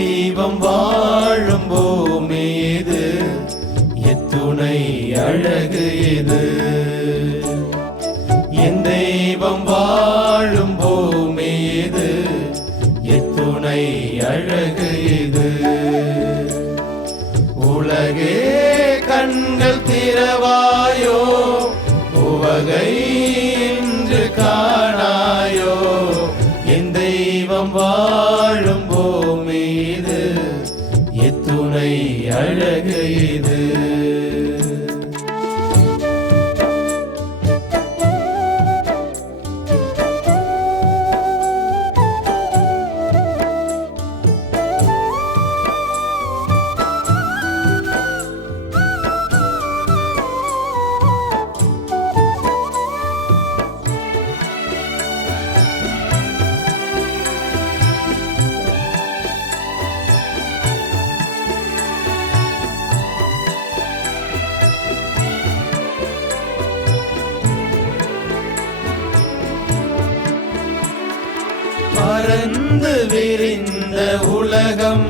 தெய்வம் வாழும் பூமி இது, எத்துணை அழகு இது. என் தெய்வம் வாழும் பூமி இது, எத்துணை அழகு இது. உலகே கண்கள் திறவாயோ, உவகை இன்று காணாயோ. என் தெய்வம் வாழும் பூமி இது, எத்துணை அழகு இது. பரந்து விரிந்த உலகம்,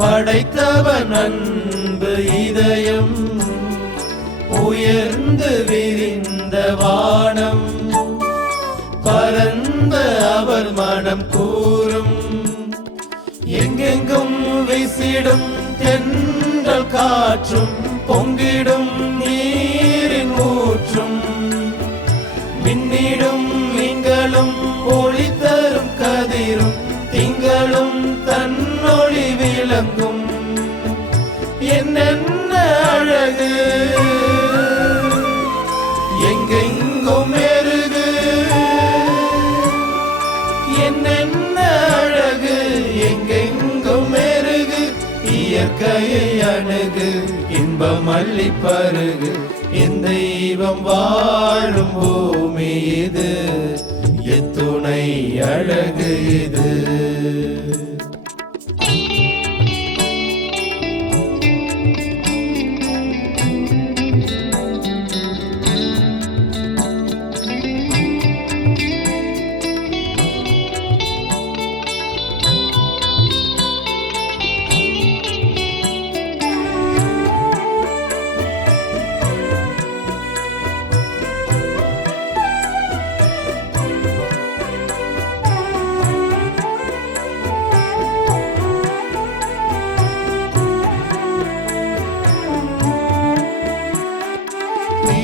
படைத்தவன் அன்பு இதயம். உயர்ந்து விரிந்த வானம், பரந்த அவர் மனம் கூறும். எங்கெங்கும் வீசிடும் தென்றல் காற்றும், பொங்கிடும் நீரின் ஊற்றும். மின்னிடும் மீன்களும், ஒளி தரும் கதிரும், திங்களும் தன்னொளி விளங்கும். என்னென்ன அழகு, எங்கெங்கும் மெருகு. என்னென்ன அழகு, எங்கெங்கும் மெருகு. இயற்கையை அணுகு, இன்பம் அள்ளி பருகு. என் தெய்வம் வாழும் பூமி இது, எத்துணை அழகு இது.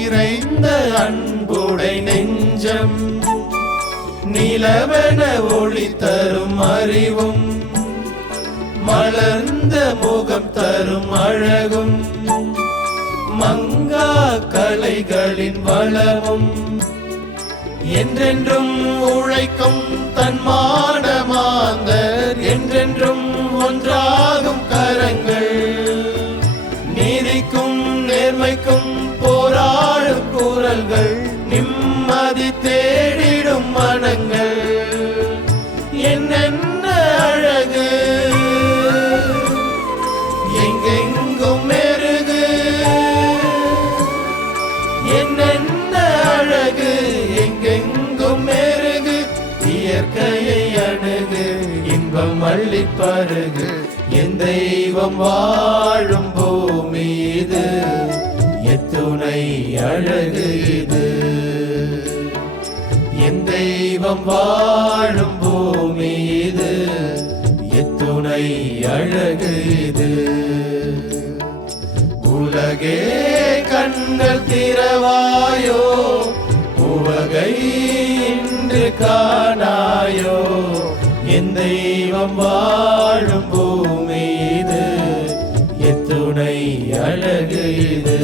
நிறைந்த அன்புடை நெஞ்சம், நிலவென ஒளி தரும் அறிவும். மலர்ந்த முகம் தரும் அழகும், மங்கா கலைகளின் வளமும். என்றென்றும் உழைக்கும் தன்மான மாந்தர், என்றென்றும் ஒன்றாகும் கரங்கள். நீதிக்கும் நேர்மைக்கும் போராடும் குரல்கள், நிம்மதி தேடிடும் மனங்கள். என்னென்ன அழகு, எங்கெங்கும் மெருகு. என்னென்ன அழகு, எங்கெங்கும் மெருகு. இயற்கையை அணுகு, இன்பம் அள்ளி பருகு. என் தெய்வம் வாழும் பூமி இது, எத்துணை அழகு இது. என் தெய்வம் வாழும் பூமி இது, எத்துணை அழகு இது. உலகே கண்கள் திறவாயோ, உவகை இன்று காணாயோ. என் தெய்வம் வாழும் பூமி இது, எத்துணை அழகு இது.